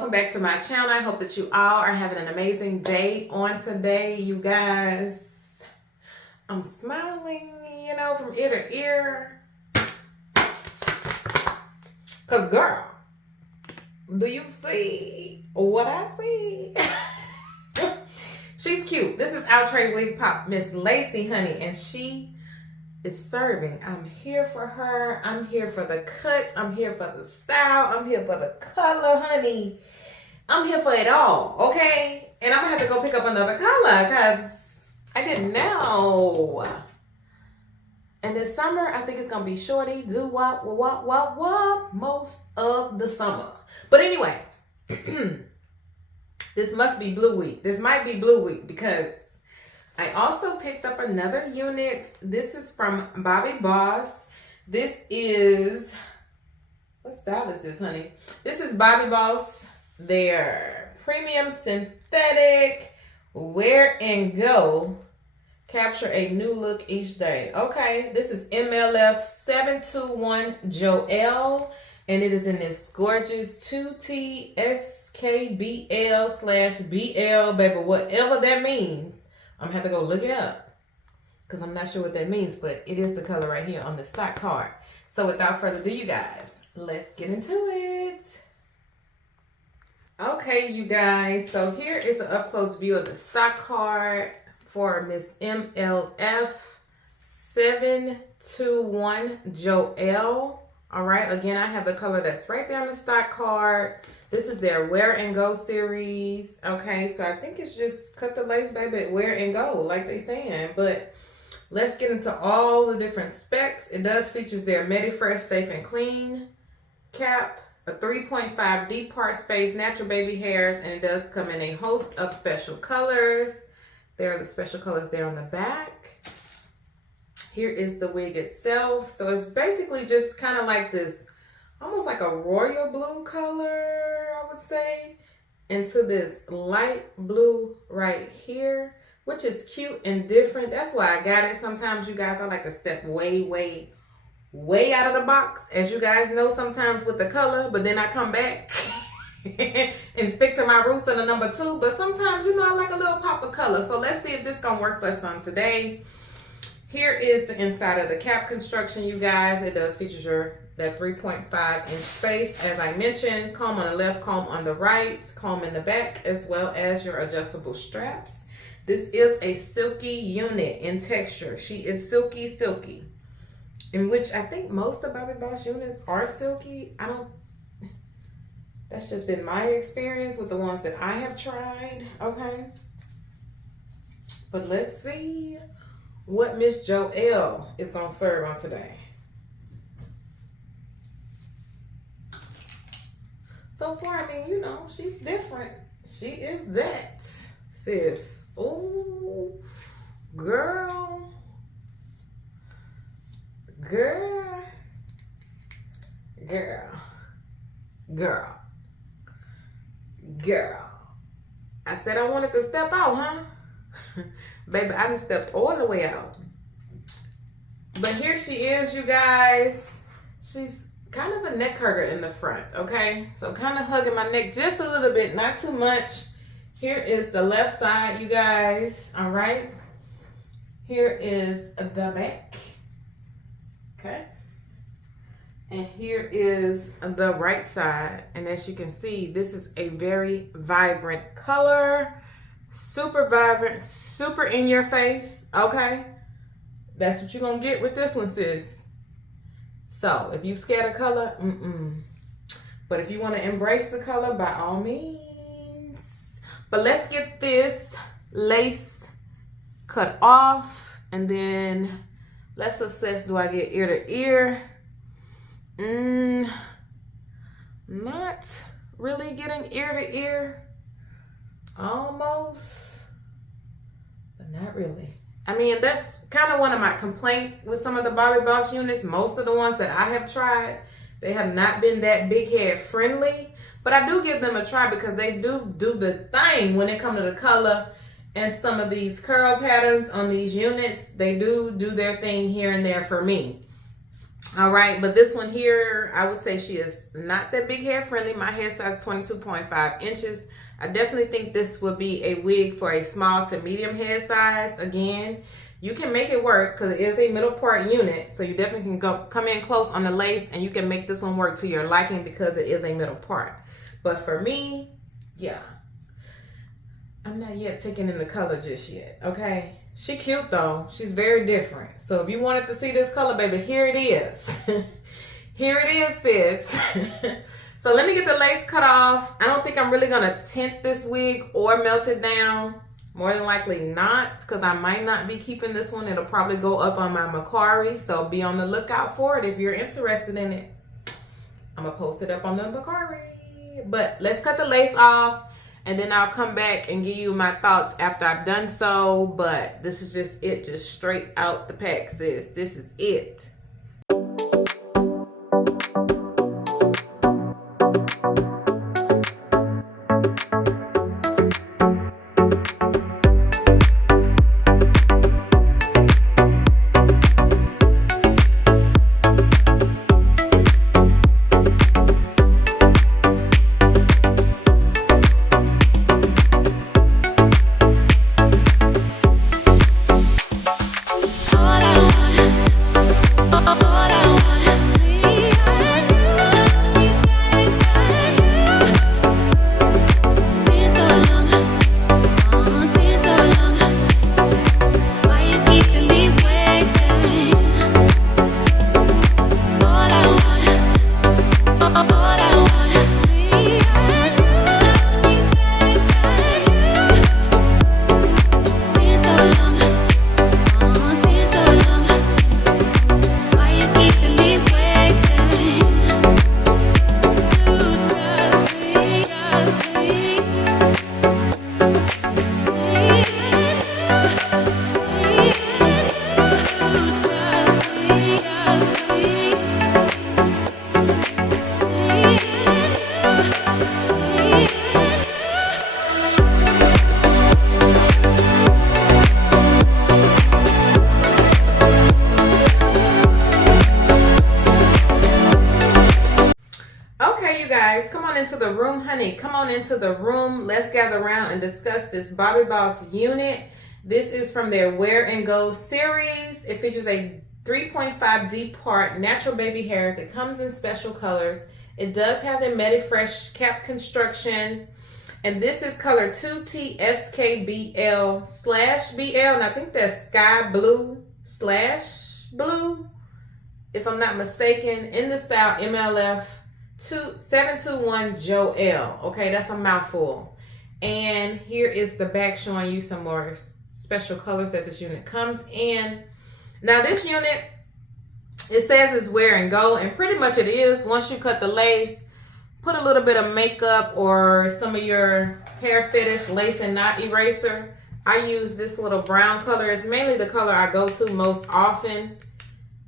welcome back to my channel. I hope that you all are having an amazing day on today, you guys. I'm smiling, you know, from ear to ear. Cause girl, do you see what I see? She's cute. This is Outre Wig Pop Miss Lacey, honey, and she is serving. I'm here for her. I'm here for the cuts. I'm here for the style. I'm here for the color, honey. I'm here for it all, okay? And I'm gonna have to go pick up another color because I didn't know. And this summer, I think it's gonna be shorty, do wop most of the summer. But anyway, this must be Blue Week. This might be Blue Week because I also picked up another unit. This is from Bobbi Boss. This is, what style is this, honey? This is Bobbi Boss, their premium synthetic wear and go. Capture a new look each day. Okay, this is MLF721 JOELLE, and it is in this gorgeous 2T SKBL/BL, baby, whatever that means. I'm gonna have to go look it up because I'm not sure what that means, but it is the color right here on the stock card. So without further ado, you guys, let's get into it. Okay, you guys, so here is an up-close view of the stock card for Miss MLF721 JOELLE. All right, again, I have the color that's right there on the stock card. This is their Wear and Go series. Okay, so I think it's just cut the lace, baby, wear and go, like they saying. But let's get into all the different specs. It does features their MediFresh Safe and Clean cap, a 3.5 deep part space, natural baby hairs, and it does come in a host of special colors. There are the special colors there on the back. Here is the wig itself. So it's basically just kind of like this, almost like a royal blue color, I would say, into this light blue right here, which is cute and different. That's why I got it. Sometimes, you guys, I like to step way out of the box, as you guys know, sometimes with the color, but then I come back and stick to my roots on the number 2. But sometimes, you know, I like a little pop of color. So let's see if this gonna work for us on today. Here is the inside of the cap construction, you guys. It does feature that 3.5 inch space. As I mentioned, comb on the left, comb on the right, comb in the back, as well as your adjustable straps. This is a silky unit in texture. She is silky, in which I think most of Bobbi Boss units are silky. That's just been my experience with the ones that I have tried, okay? But let's see what Miss JOELLE is gonna serve on today. So far, I mean, you know, she's different. She is that, sis. Oh, girl. I said I wanted to step out, huh? Baby, I done stepped all the way out. But here she is, you guys. She's kind of a neck hugger in the front, okay? So kind of hugging my neck just a little bit, not too much. Here is the left side, you guys, all right? Here is the back, okay? And here is the right side. And as you can see, this is a very vibrant color. Super vibrant, super in your face, okay? That's what you're gonna get with this one, sis. So if you scared of color, but if you want to embrace the color, by all means. But let's get this lace cut off, and then let's assess, do I get ear to ear? Not really getting ear to ear. Almost, but not really. I mean, that's kind of one of my complaints with some of the Bobbi Boss units. Most of the ones that I have tried, they have not been that big head friendly. But I do give them a try because they do the thing when it comes to the color and some of these curl patterns on these units. They do their thing here and there for me. All right, but this one here, I would say she is not that big hair friendly. My hair size is 22.5 inches. I definitely think this would be a wig for a small to medium head size. Again, you can make it work because it is a middle part unit. So you definitely can come in close on the lace and you can make this one work to your liking because it is a middle part. But for me, yeah, I'm not yet taking in the color just yet, okay? She cute though. She's very different. So if you wanted to see this color, baby, here it is. Here it is, sis. So let me get the lace cut off. I don't think I'm really gonna tint this wig or melt it down. More than likely not, because I might not be keeping this one. It'll probably go up on my Macari. So be on the lookout for it if you're interested in it. I'm gonna post it up on the Macari. But let's cut the lace off. And then I'll come back and give you my thoughts after I've done so. But this is just it, just straight out the pack, sis. This is it. Into the room, honey. Come on into the room. Let's gather around and discuss this Bobbi Boss unit. This is from their Wear and Go series. It features a 3.5 deep part natural baby hairs. It comes in special colors. It does have the Medi Fresh cap construction. And this is color 2T SKBL/BL. And I think that's sky blue / blue, if I'm not mistaken, in the style MLF721 JOELLE. Okay, that's a mouthful. And here is the back showing you some more special colors that this unit comes in. Now this unit, it says it's Wear and Go, and pretty much it is. Once you cut the lace, put a little bit of makeup or some of your hair fetish lace and knot eraser. I use this little brown color. It's mainly the color I go to most often.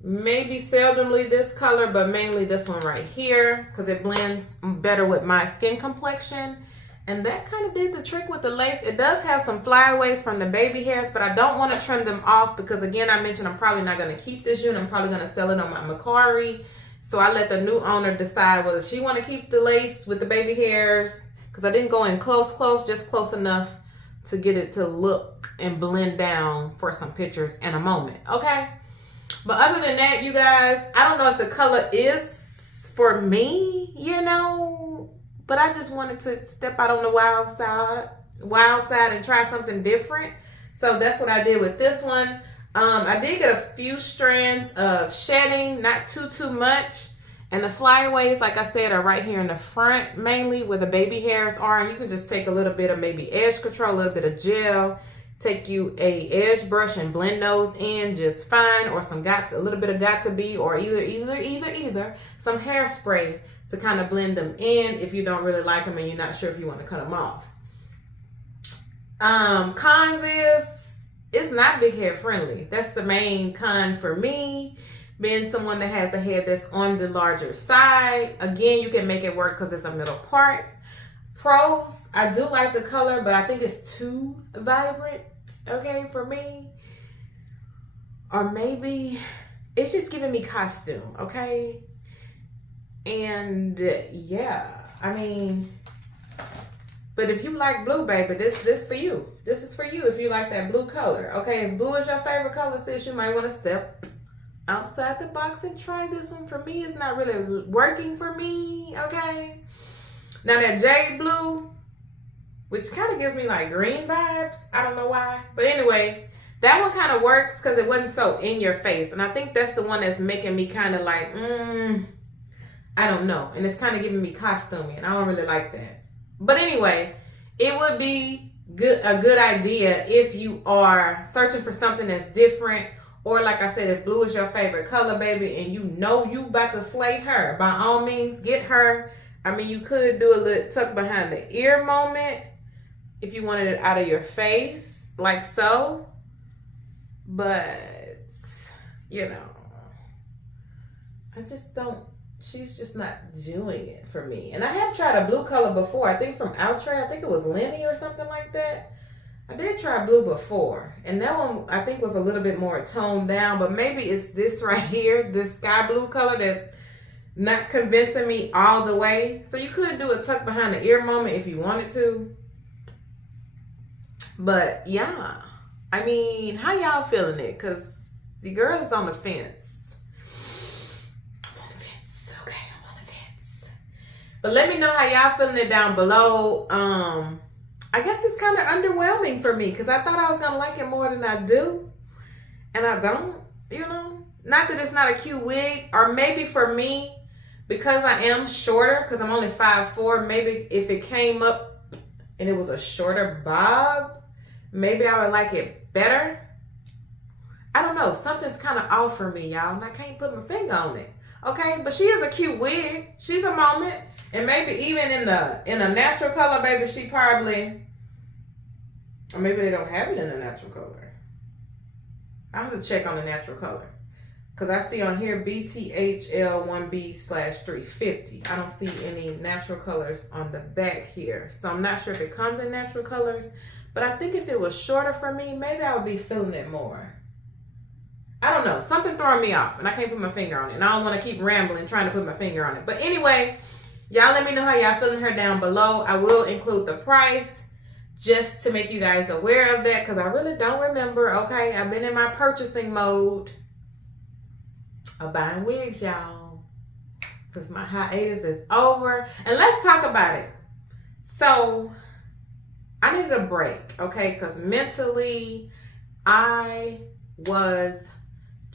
Maybe seldomly this color, but mainly this one right here because it blends better with my skin complexion. And that kind of did the trick with the lace. It does have some flyaways from the baby hairs, but I don't want to trim them off because, again, I mentioned I'm probably not going to keep this unit. I'm probably going to sell it on my Macari. So I let the new owner decide whether she want to keep the lace with the baby hairs, because I didn't go in close, just close enough to get it to look and blend down for some pictures in a moment, okay? But other than that, you guys, I don't know if the color is for me, you know, but I just wanted to step out on the wild side and try something different. So that's what I did with this one. I did get a few strands of shedding, not too much. And the flyaways, like I said, are right here in the front, mainly where the baby hairs are. And you can just take a little bit of maybe edge control, a little bit of gel, take you a edge brush and blend those in just fine, or some a little bit of Got2b, or either some hairspray to kind of blend them in if you don't really like them and you're not sure if you want to cut them off. Cons is, it's not big head friendly. That's the main con for me, being someone that has a head that's on the larger side. Again, you can make it work because it's a middle part. Pros, I do like the color, but I think it's too vibrant, okay, for me. Or maybe it's just giving me costume, okay? And yeah, I mean, but if you like blue, baby, this for you. This is for you if you like that blue color, okay? If blue is your favorite color, sis, you might want to step outside the box and try this one. For me, it's not really working for me, okay? Now that jade blue, which kind of gives me like green vibes, I don't know why, but anyway, that one kind of works because it wasn't so in your face, and I think that's the one that's making me kind of like, I don't know, and it's kind of giving me costumey, and I don't really like that. But anyway, it would be a good idea if you are searching for something that's different, or like I said, if blue is your favorite color, baby, and you know you about to slay her, by all means, get her. I mean, you could do a little tuck behind the ear moment if you wanted it out of your face, like so. But, you know, I just don't, she's just not doing it for me. And I have tried a blue color before. I think from Outre. I think it was Lenny or something like that. I did try blue before. And that one I think was a little bit more toned down. But maybe it's this right here, this sky blue color that's not convincing me all the way. So you could do a tuck behind the ear moment if you wanted to. But yeah, I mean, how y'all feeling it? Because the girl is on the fence. But let me know how y'all feeling it down below. I guess it's kind of underwhelming for me because I thought I was going to like it more than I do. And I don't, you know. Not that it's not a cute wig. Or maybe for me, because I am shorter, because I'm only 5'4", maybe if it came up and it was a shorter bob, maybe I would like it better. I don't know. Something's kind of off for me, y'all. And I can't put my finger on it. Okay, but she is a cute wig. She's a moment. And maybe even in a natural color, baby, she probably, or maybe they don't have it in a natural color. I have to check on the natural color. Because I see on here BTHL1B/350. I don't see any natural colors on the back here. So I'm not sure if it comes in natural colors. But I think if it was shorter for me, maybe I would be feeling it more. I don't know. Something throwing me off. And I can't put my finger on it. And I don't want to keep rambling trying to put my finger on it. But anyway, y'all let me know how y'all feeling her down below. I will include the price just to make you guys aware of that. Because I really don't remember. Okay. I've been in my purchasing mode of buying wigs, y'all. Because my hiatus is over. And let's talk about it. So, I needed a break. Okay. Because mentally, I was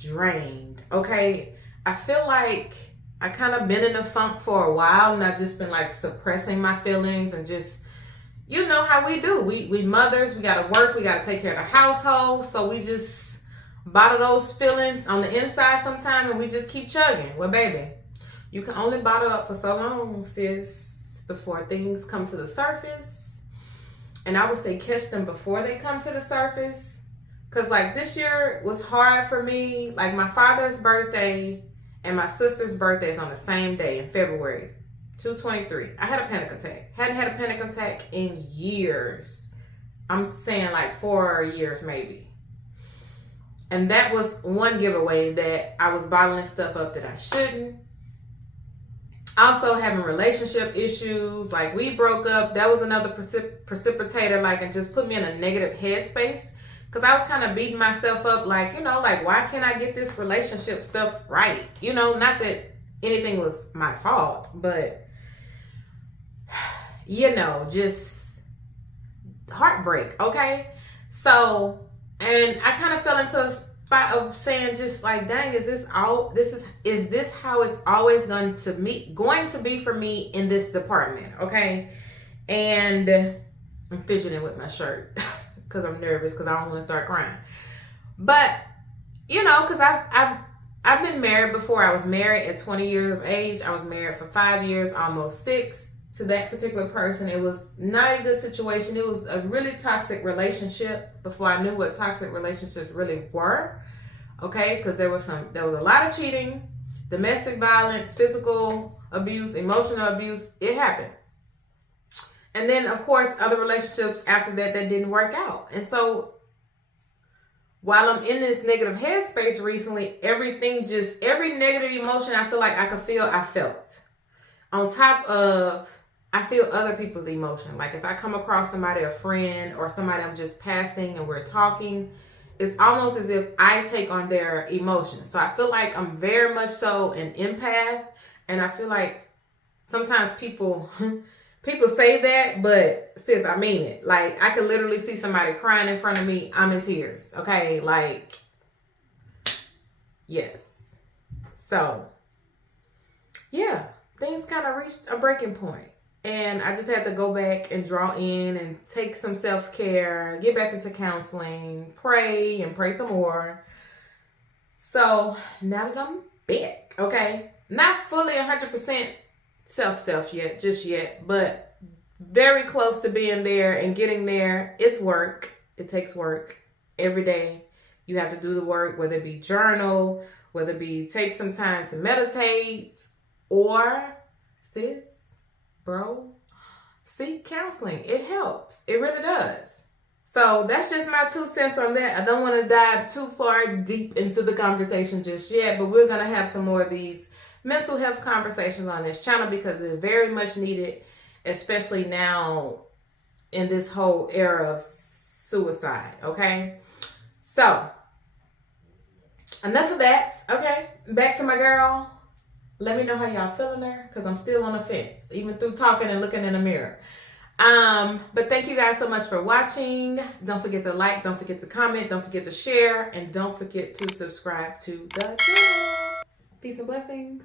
drained. Okay, I feel like I kind of been in a funk for a while, and I've just been like suppressing my feelings and just, you know how we do. We mothers, we gotta work, we gotta take care of the household, so we just bottle those feelings on the inside sometime, and we just keep chugging. Well, baby, you can only bottle up for so long, sis, before things come to the surface. And I would say catch them before they come to the surface. Because, like, this year was hard for me. Like, my father's birthday and my sister's birthday is on the same day in February, 2/23. I had a panic attack. Hadn't had a panic attack in years. I'm saying, like, 4 years maybe. And that was one giveaway that I was bottling stuff up that I shouldn't. Also, having relationship issues. Like, we broke up. That was another precipitator, like, and just put me in a negative headspace. Because I was kind of beating myself up, like, you know, like, why can't I get this relationship stuff right? You know, not that anything was my fault, but, you know, just heartbreak, okay? So, and I kind of fell into a spot of saying just like, dang, is this how it's always going to be for me in this department, okay? And I'm fidgeting with my shirt. Because I'm nervous, because I don't want to start crying. But, you know, because I've been married before. I was married at 20 years of age. I was married for 5 years, almost 6, to that particular person. It was not a good situation. It was a really toxic relationship before I knew what toxic relationships really were. Okay, because there was a lot of cheating, domestic violence, physical abuse, emotional abuse. It happened. And then, of course, other relationships after that didn't work out. And so while I'm in this negative headspace recently, every negative emotion I feel like I could feel, I felt. On top of, I feel other people's emotion. Like if I come across somebody, a friend, or somebody I'm just passing and we're talking, it's almost as if I take on their emotions. So I feel like I'm very much so an empath. And I feel like sometimes people say that, but sis, I mean it. Like I could literally see somebody crying in front of me. I'm in tears. Okay. Like, yes. So yeah, things kind of reached a breaking point. And I just had to go back and draw in and take some self-care, get back into counseling, pray and pray some more. So now that I'm back, okay, not fully 100% self yet, just yet, but very close to being there and getting there. It's work. It takes work every day. You have to do the work, whether it be journal, whether it be take some time to meditate, or sis, bro, seek counseling. It helps. It really does. So that's just my 2 cents on that. I don't want to dive too far deep into the conversation just yet, but we're going to have some more of these mental health conversations on this channel because it's very much needed, especially now in this whole era of suicide, okay? So, enough of that, okay? Back to my girl. Let me know how y'all feeling there because I'm still on the fence, even through talking and looking in the mirror. But thank you guys so much for watching. Don't forget to like, don't forget to comment, don't forget to share, and don't forget to subscribe to the channel. Peace and blessings.